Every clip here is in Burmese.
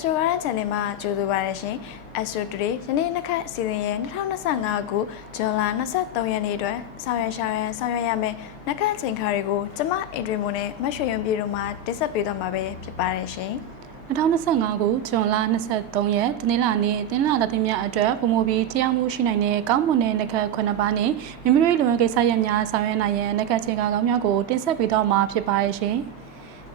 ကြိုဆိုပါရရှင်။ Astro Today ယနေ့နှစ်ခတ်အစီအစဉ်ရဲ့2025ခုဇွန်လ23ရက်နေ့အတွက်ဆောင်ရွက်ရှာရန်ဆောင်ရွက်ရမယ့်နှစ်ခတ်အချိန်ခါတွေကိုကျမအင်ဒရီမိုနဲ့မတ်ရွှေရုံပြည်တို့မှတင်ဆက်ပေးသွားမှာပဲဖြစ်ပါတယ်ရှင်။2025ခုဇွန်လ23ရက်တနင်္လာနေ့တင်းလာသတိများအတွက်ပုံမူပြီးတရားမှုရှိနိုင်တဲ့ကောင်းမွန်တဲ့နက္ခတ်9ပါးနဲ့မိမိတို့လုံခြုံကိစ္စရပ်များဆောင်ရွက်နိုင်ရန်နက္ခတ်ချိန်ကားကောင်းများကိုတင်ဆက်ပေးတော့မှာဖြစ်ပါရဲ့ရှင်။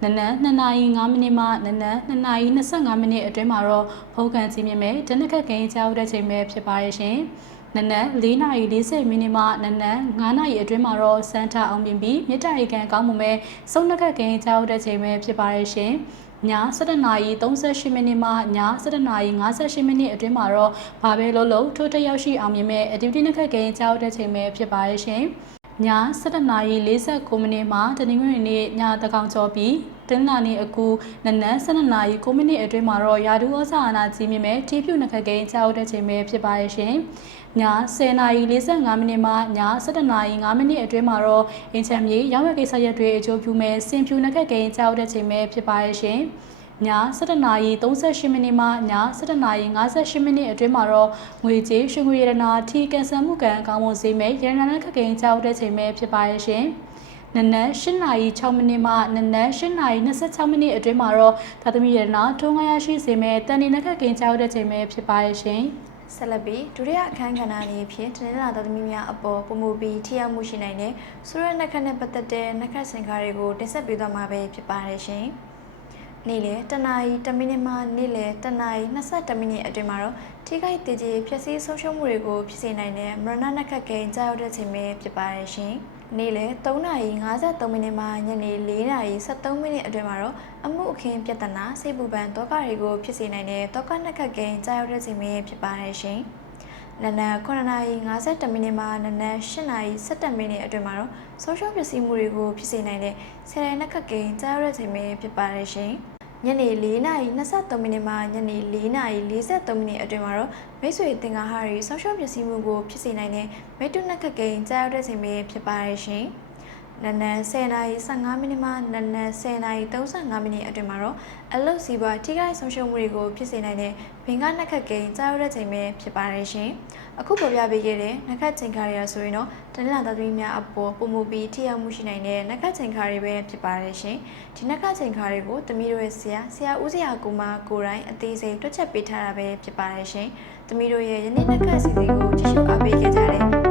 နနက်2နာရီ5မိနစ်မှနနက်2နာရီ25မိနစ်အတွင်းမှာတော့ဖုန်းကန်ကြီးမြင့်မဲ့တနက်ကကိန်းကြားဦးတဲ့ချိန်ပဲဖြစ်ပါရဲ့ရှင်။နနက်4နာရီ40မိနစ်မှနနက်9နာရီအတွင်းမှာတော့စမ်းထအောင်ပြင်ပြီးမြစ်တာရီကန်ကောင်းမှုမဲ့စုံနက်ကကိန်းကြားဦးတဲ့ချိန်ပဲဖြစ်ပါရဲ့ရှင်။ည7:38မိနစ်မှည7:58မိနစ်အတွင်းမှာတော့ဘာပဲလို့လို့ထိုးတရောက်ရှိအောင်မြင်မဲ့ activity နှစ်ခက်ကိန်းကြောက်တဲ့ချိန်ပဲဖြစ်ပါရဲ့ရှင်။ ည7:49မိနစ်မှတနင်္ဂနွေနေ့ညတကောင်ကျော်ပြီးတင်းလာနေအကူနနက်7:09မိနစ်အတွင်းမှာတော့ရာထူးဩဇာအာဏာကြီးမြင့်မဲ့တီးဖြူနှစ်ခက်ကိန်းကြောက်တဲ့ချိန်ပဲဖြစ်ပါရဲ့ရှင်။ည10:45မိနစ်မှည7:05မိနစ်အတွင်းမှာတော့အင်ချမ်မြေရောက်ရကိစ္စရပ်တွေအကျိုးပြုမဲ့စင်ဖြူနှစ်ခက်ကိန်းကြောက်တဲ့ချိန်ပဲဖြစ်ပါရဲ့ရှင်။ ည7:38မိနစ်မှည7:58မိနစ်အတွင်းမှာတော့ငွေကြေးရွှေငွေရတနာထီကန်ဆန်မှုကံအကောင်းဆုံးဈေးမဲ့ရတနာနဲ့ခက်ကိန်းကြောက်တဲ့ချိန်ပဲဖြစ်ပါရဲ့ရှင်။နနက်8:06မိနစ်မှနနက်8:26မိနစ်အတွင်းမှာတော့သာသမီရတနာထုံးငါရရှိစေမဲ့တန်ဒီနခက်ကိန်းကြောက်တဲ့ချိန်ပဲဖြစ်ပါရဲ့ရှင်။ဆက်လက်ပြီးဒုတိယအခန်းကဏ္ဍအနေဖြင့်တနင်္လာသမီးများအပေါ်ပုံမူပြီးထိရောက်မှုရှိနိုင်တဲ့ဆိုရနှက်ခတ်နဲ့ပတ်သက်တဲ့နှက်ခတ်စင်ကားတွေကိုတင်ဆက်ပေးသွားမှာပဲဖြစ်ပါတယ်ရှင်။ နေ့လယ်တနာရီ1မိနစ်မှနေ့လယ်တနာရီ22မိနစ်အတွင်းမှာတော့ထိခိုက်တည်ကြည်ဖြစ်စည်းဆုံးရှုံးမှုတွေကိုဖြစ်စေနိုင်တဲ့မရဏနှက်ခတ်ကိန်းကြားရောက်တဲ့ချိန်ပဲဖြစ်ပါတယ်ရှင်။နေ့လယ်3နာရီ53မိနစ်မှညနေ4နာရီ73မိနစ်အတွင်းမှာတော့အမှုအခင်းပြဿနာစိတ်ပူပန်တောကတွေကိုဖြစ်စေနိုင်တဲ့တောကနှက်ခတ်ကိန်းကြားရောက်တဲ့ချိန်ပဲဖြစ်ပါတယ်ရှင်။နနက်9:52မိနစ်မှနနက်8:17မိနစ်အတွင်းမှာတော့ဆိုရှယ်ပစ္စည်းမှုတွေကိုဖြစ်စေနိုင်တဲ့ဆယ်ရိုင်နှက်ခတ်ကိန်းကြားရောက်တဲ့ချိန်ပဲဖြစ်ပါတယ်ရှင်။ ညနေ4:23မိနစ်မှညနေ4:43မိနစ်အတွင်းမှာတော့မိတ်ဆွေသင်္ကာဟရီဆောက်ရှော့ပစ္စည်းမှုကိုဖြစ်စေနိုင်တဲ့မိတုနက်ခတ်ကိန်းကြားရောက်တဲ့ချိန်ပဲဖြစ်ပါရဲ့ရှင်။ နနက်10:15မိနစ်မှနနက်10:35မိနစ်အတွင်းမှာတော့အလုတ်စီပွားထိခိုက်ဆုံးရှုံးမှုတွေကိုဖြစ်စေနိုင်တဲ့ဘင်္ဂနက်ခတ်ကိန်းကြားရောက်တဲ့ချိန်ပဲဖြစ်ပါရဲ့ရှင်။အခုပေါ်ပြပေးခဲ့တဲ့နက်ခတ်ချိန်ခါရီယာဆိုရင်တော့တနင်္လာသားသမီးများအပေါ်ပုံမူပြီးထိရောက်မှုရှိနိုင်တဲ့နက်ခတ်ချိန်ခါရီပဲဖြစ်ပါရဲ့ရှင်။ဒီနက်ခတ်ချိန်ခါတွေကိုသမီးတို့ရဲ့ဆရာဆရာဦးစရာကူမကိုယ်တိုင်အသေးစိတ်တွက်ချက်ပေးထားတာပဲဖြစ်ပါရဲ့ရှင်။သမီးတို့ရဲ့ယနေ့နက်ခတ်စီစဉ်ကိုကြည့်ရှုအားပေးခဲ့ကြတဲ့